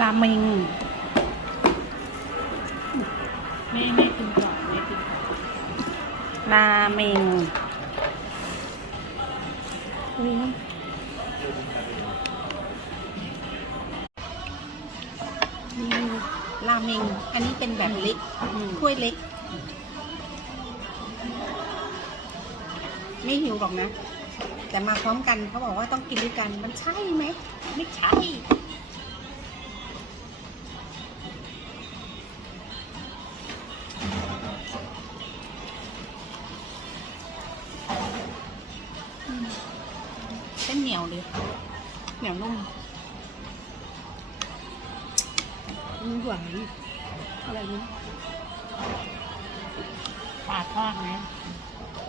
ราเมงแม่แม่กินก่อนแม่กินก่อนราเมงนี่ราเมง อันนี้เป็นแบบเล็กถ้วยเล็ก ไม่หิวหรอกนะ แต่มาพร้อมกันเขาบอกว่าต้องกินด้วยกัน มันใช่ไหม ไม่ใช่ เส้นเหนียวเลยเหนียวนุ่มอืมหวานอะไรนี้ปลาทอดนะอ